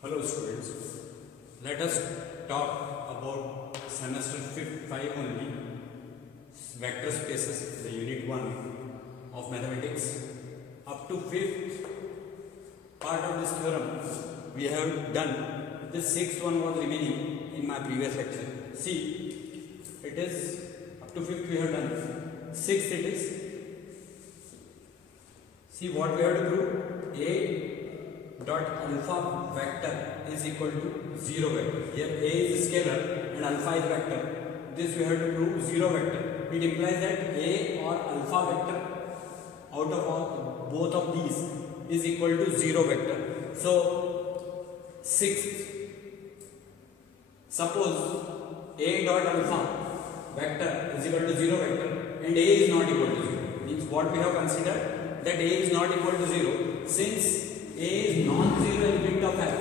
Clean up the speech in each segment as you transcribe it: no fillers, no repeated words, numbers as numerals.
Hello students, let us talk about semester 5 only, vector spaces, the unit 1 of mathematics. Up to 5th part of this theorem we have done. The 6th one was remaining in my previous lecture. See, it is up to 5th we have done. 6th it is. See what we have to prove. A dot alpha vector is equal to 0 vector. Here A is scalar and alpha is vector. This we have to prove 0 vector. It implies that A or alpha vector out of both of these is equal to 0 vector. So 6th, suppose A dot alpha vector is equal to 0 vector and A is not equal to 0. Means what we have considered, that A is not equal to 0 since A is non-zero element of F.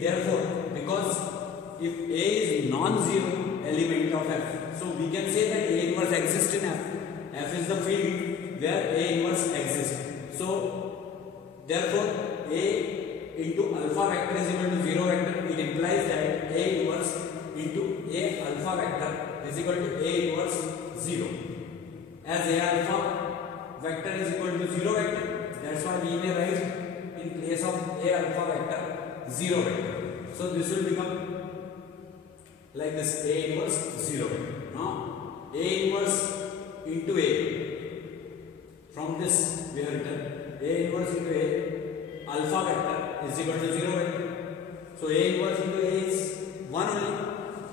Therefore, because if A is non-zero element of F, so we can say that A inverse exists in F. F is the field where A inverse exists. So, therefore, A into alpha vector is equal to 0 vector. It implies that A inverse into A alpha vector is equal to A inverse 0. As A alpha vector is equal to 0 vector, that's why we may write in place of A alpha vector 0 vector. So this will become like this, A inverse 0 vector. Now A inverse into A, from this we have written A inverse into A alpha vector is equal to 0 vector. So A inverse into A is 1 only.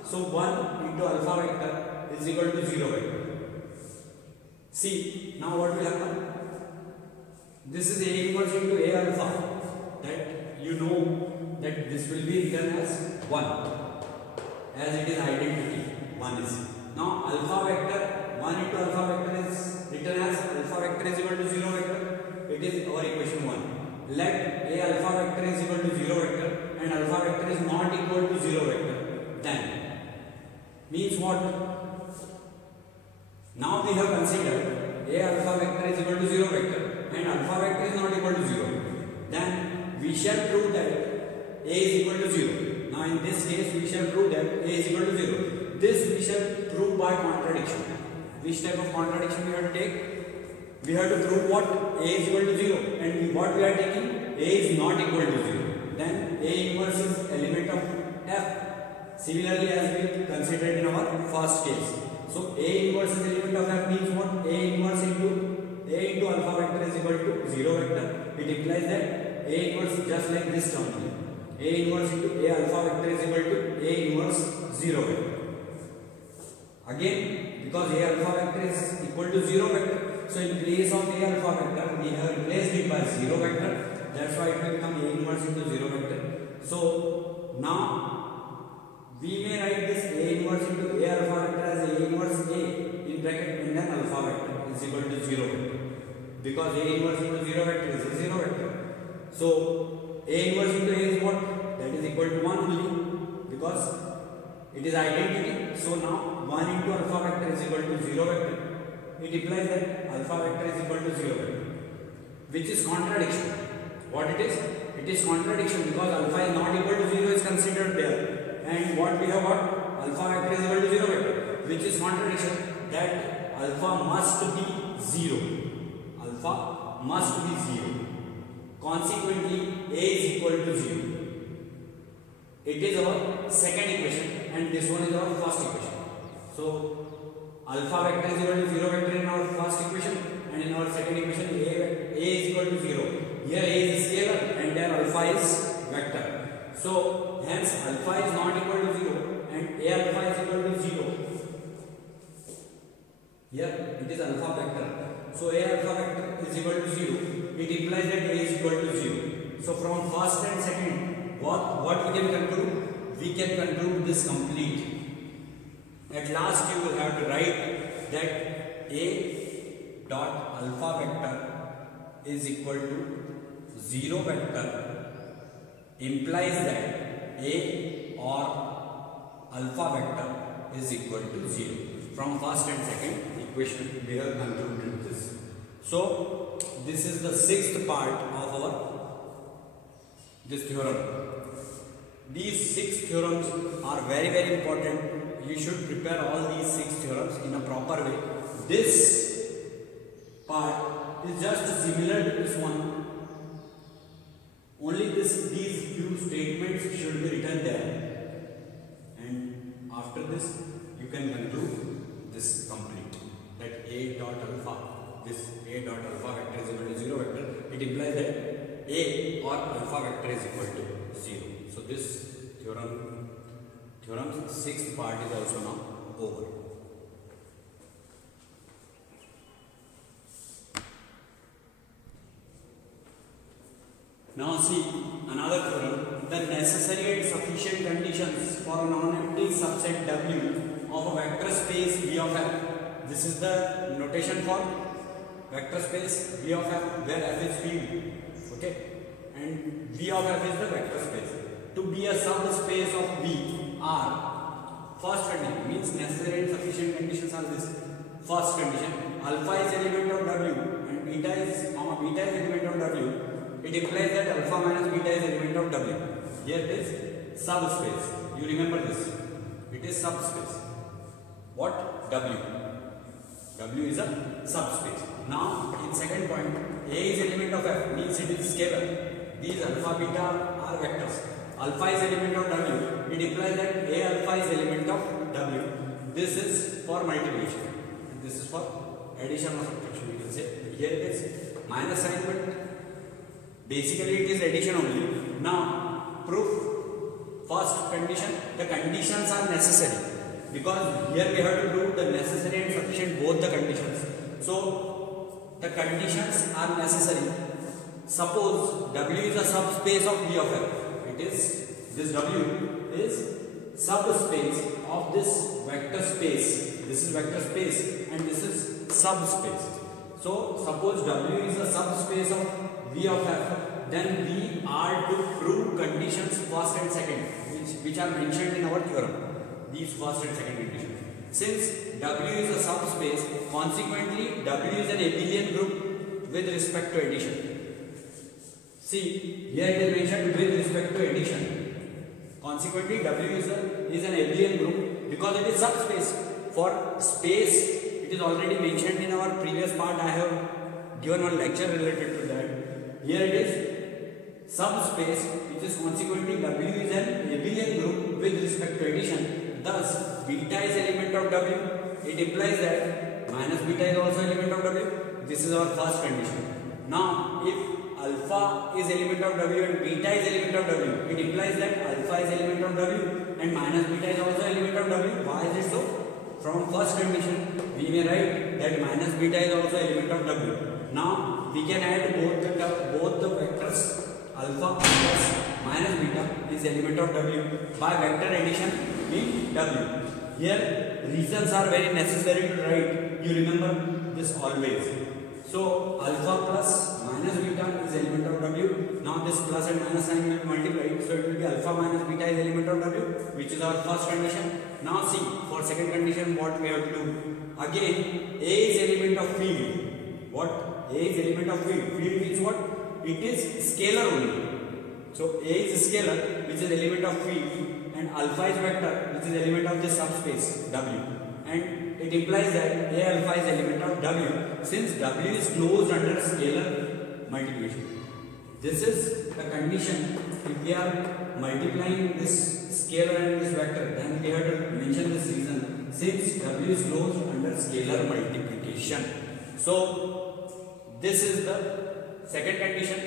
So 1 into alpha vector is equal to 0 vector. See, now what will happen? This is A inverse into A alpha, that you know that this will be written as 1, as it is identity 1 is. Now alpha vector 1 into alpha vector is written as alpha vector is equal to 0 vector. It is our equation 1. Let A alpha vector is equal to 0 vector and alpha vector is not equal to 0 vector. Then means what? Now we have considered A alpha vector is equal to 0 vector and alpha vector is not equal to 0, then we shall prove that A is equal to 0. Now in this case we shall prove that A is equal to 0. This we shall prove by contradiction. Which type of contradiction we have to take? We have to prove what? A is equal to 0, and what we are taking? A is not equal to 0. Then A inverse is element of F. Similarly as we considered in our first case. So A inverse is element of F means what? A inverse into A into alpha vector is equal to 0 vector. It implies that A inverse just like this term here. A inverse into A alpha vector is equal to A inverse 0 vector. Again, because A alpha vector is equal to 0 vector, so in place of A alpha vector, we have replaced it by 0 vector. That's why it will become A inverse into 0 vector. So now we may write this A inverse into A alpha vector as A inverse A in bracket and then alpha vector is equal to 0 vector. Because A inverse into 0 vector is a 0 vector. So A inverse into A is what? That is equal to 1 only, because it is identity. So now 1 into alpha vector is equal to 0 vector. It implies that alpha vector is equal to 0 vector, which is contradiction. What it is? It is contradiction because alpha is not equal to 0 is considered there. And what we have got? Alpha vector is equal to 0 vector, which is contradiction, that alpha must be 0. Alpha must be 0. Consequently, A is equal to 0. It is our second equation and this one is our first equation. So, alpha vector is equal to 0 vector in our first equation, and in our second equation A is equal to 0. Here A is scalar and there alpha is vector. So, hence alpha is not equal to 0 and A alpha is equal to 0. Here it is alpha vector. So A alpha vector is equal to 0. It implies that A is equal to 0. So from first and second, what we can conclude? We can conclude this complete. At last you will have to write that A dot alpha vector is equal to 0 vector implies that A or alpha vector is equal to 0. From first and second equation we have concluded this. So this is the 6th part of our this theorem. These 6 theorems are very, very important. You should prepare all these 6 theorems in a proper way. This part is just similar to this one. Only these few statements should be written there. And after this, you can conclude this complete. That A dot alpha, this A dot alpha vector is equal to 0 vector. It implies that A or alpha vector is equal to 0. So this theorem's 6th part is also now over. Now see another theorem. The necessary and sufficient conditions for a non-empty subset W of a vector space V of F. This is the notation for vector space V of F, where F is field. Okay, and V of F is the vector space. To be a subspace of V are, first condition means necessary and sufficient conditions are this. First condition, alpha is element of W and beta is element of W. It implies that alpha minus beta is element of W. Here it is subspace. You remember this. It is subspace. What? W. W is a subspace. Now, in second point, A is element of F means it is scalar. These alpha beta are vectors. Alpha is element of W. It implies that A alpha is element of W. This is for multiplication. This is for addition or subtraction. You can say here it is minus sign, but basically it is addition only. Now, proof. First condition. The conditions are necessary. Because here we have to prove the necessary and sufficient both the conditions. So, the conditions are necessary. Suppose W is a subspace of V of F. It is, this W is subspace of this vector space. This is vector space and this is subspace. So, suppose W is a subspace of V of F, then we are to prove conditions first and second, which are mentioned in our theorem. These first and second conditions. Since W is a subspace, consequently W is an abelian group with respect to addition. See, here it is mentioned with respect to addition. Consequently, W is an abelian group because it is subspace. For space, it is already mentioned in our previous part. I have given one lecture related to that. Here it is subspace, which is consequently W is an abelian group with respect to addition. Thus, beta is element of W. It implies that minus beta is also element of W. This is our first condition. Now, if alpha is element of W and beta is element of W, it implies that alpha is element of W and minus beta is also element of W. Why is it so? From first condition, we may write that minus beta is also element of W. Now, we can add both the vectors alpha plus minus beta is element of W by vector addition in W. Here reasons are very necessary to write. You remember this always. So alpha plus minus beta is element of W. Now this plus and minus sign will be multiplied. So it will be alpha minus beta is element of W, which is our first condition. Now see, for second condition what we have to do. Again, A is element of field. What? A is element of field. Field means what? It is scalar only. So A is scalar, which is element of field, and alpha is vector, which is element of this subspace W. And it implies that A alpha is element of W, since W is closed under scalar multiplication. This is the condition. If we are multiplying this scalar and this vector, then we have to mention this reason, since W is closed under scalar multiplication. So this is the second condition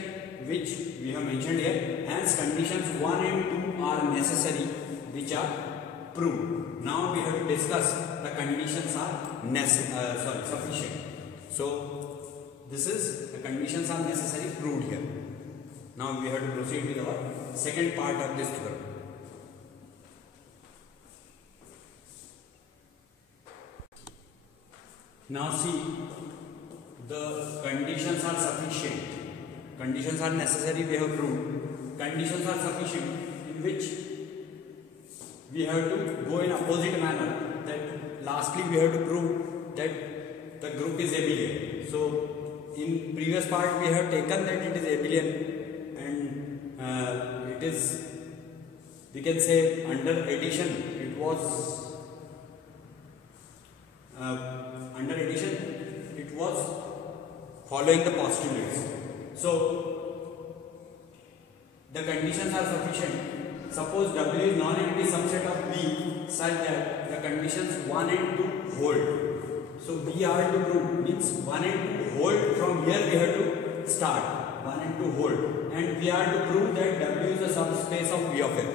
which we have mentioned here. Hence conditions 1 and 2 are necessary, which are proved. Now we have to discuss the conditions are sufficient. So this is the conditions are necessary proved here. Now we have to proceed with our second part of this theorem. Now see, the conditions are sufficient. Conditions are necessary, we have proved. Conditions are sufficient, in which we have to go in opposite manner. That lastly we have to prove that the group is abelian. So in previous part we have taken that it is abelian, and it is, we can say, under addition. It was under addition. It was following the postulates. So the conditions are sufficient. Suppose W is non-empty subset of V such that the conditions 1 and 2 hold. So we are to prove, means 1 and 2 hold. From here we have to start 1 and 2 hold, and we are to prove that W is a subspace of V of F.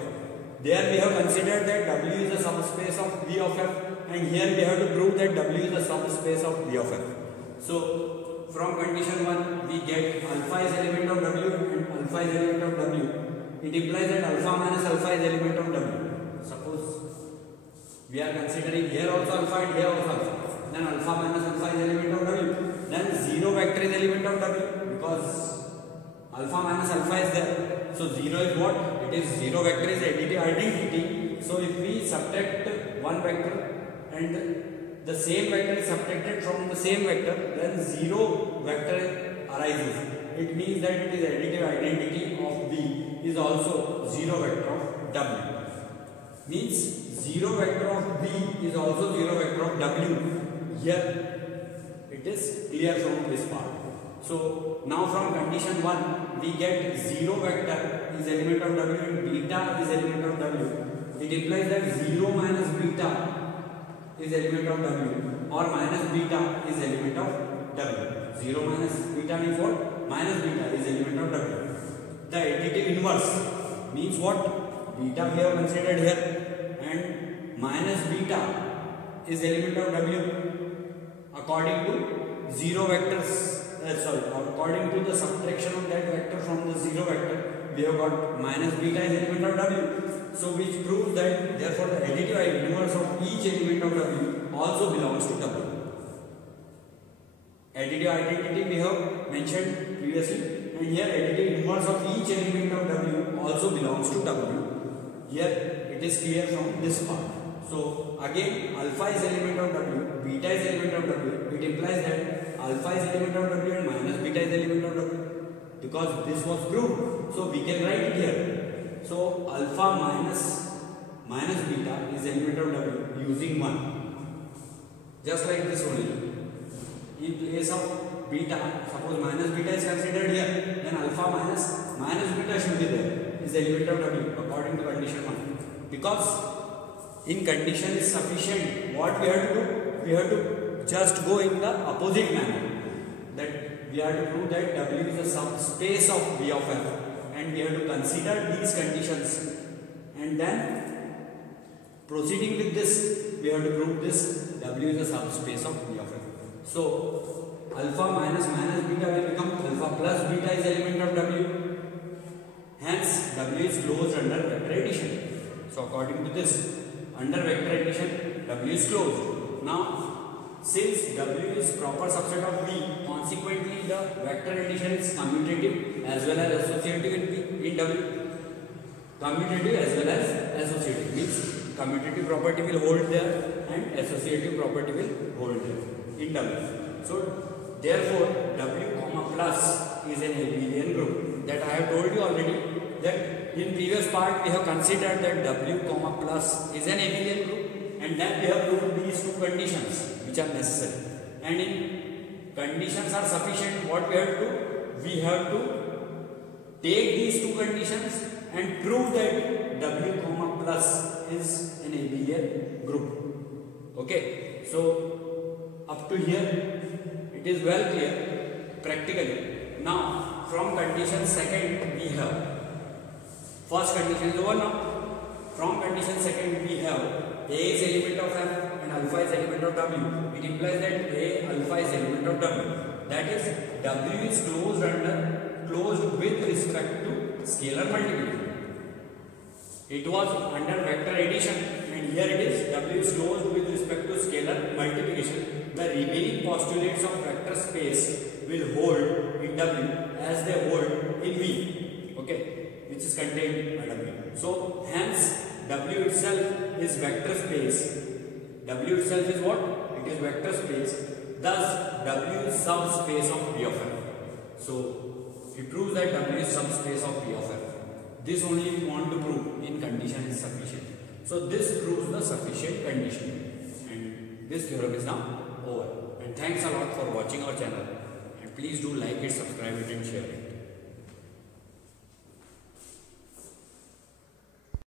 There we have considered that W is a subspace of V of F, and here we have to prove that W is a subspace of V of F. So from condition 1 we get alpha is element of W and alpha is element of W. It implies that alpha minus alpha is element of W. Suppose we are considering here also alpha and here also alpha. Then alpha minus alpha is element of W. Then 0 vector is element of W because alpha minus alpha is there. So 0 is what? It is 0 vector is additive identity. So if we subtract one vector and the same vector is subtracted from the same vector, then 0 vector arises. It means that it is additive identity of V is also 0 vector of W. Means 0 vector of V is also 0 vector of W. Here it is clear from this part. So now from condition 1 we get 0 vector is element of W and beta is element of W. It implies that 0 minus beta is element of W or minus beta is element of W. 0 minus beta means what? Minus beta is element of W. The additive inverse means what? Beta we have considered here and minus beta is element of W according to 0 vectors. According to the subtraction of that vector from the 0 vector, we have got minus beta is element of W. So which proves that therefore the additive inverse of each element of W also belongs to W. Additive identity we have mentioned previously, and here additive inverse of each element of W also belongs to W. Here it is clear from this part. So again alpha is element of W, beta is element of W. It implies that alpha is element of W and minus beta is element of W because this was proved. So we can write it here. So alpha minus beta is element of W using 1. Just like this only. In place of beta, suppose minus beta is considered here, then alpha minus beta should be there, is element of W according to condition 1. Because in condition is sufficient, what we have to do? We have to just go in the opposite manner. That we have to prove that W is a subspace of V of F, and we have to consider these conditions, and then proceeding with this we have to prove this W is a subspace of V of F. So alpha minus beta will become alpha plus beta is element of W. Hence W is closed under vector addition. So according to this, under vector addition W is closed. Now since W is proper subset of V, consequently the vector addition is commutative as well as associative in W. Commutative as well as associative means commutative property will hold there and associative property will hold there in W. So therefore W comma plus is an abelian group. That I have told you already, that in previous part we have considered that W comma plus is an abelian group, and then we have proved these two conditions which are necessary. And in conditions are sufficient, what we have to do? We have to take these two conditions and prove that W comma plus is an abelian group. Okay, so up to here it is well clear practically. Now from condition second we have, first condition is over now. From condition second we have A is element of F and alpha is element of W. It implies that A alpha is element of W. That is W is closed with respect to scalar multiplication. It was under vector addition, and here it is W is closed with respect to scalar multiplication. The remaining postulates of vector space will hold in W as they hold in V, okay, which is contained by W. So hence W itself is vector space. W itself is what? It is vector space. Thus W is subspace of V of F. So it proves that W is subspace of V of F. This only we want to prove in condition is sufficient. So this proves the sufficient condition, and this theorem is now over. And thanks a lot for watching our channel, and please do like it, subscribe it and share it.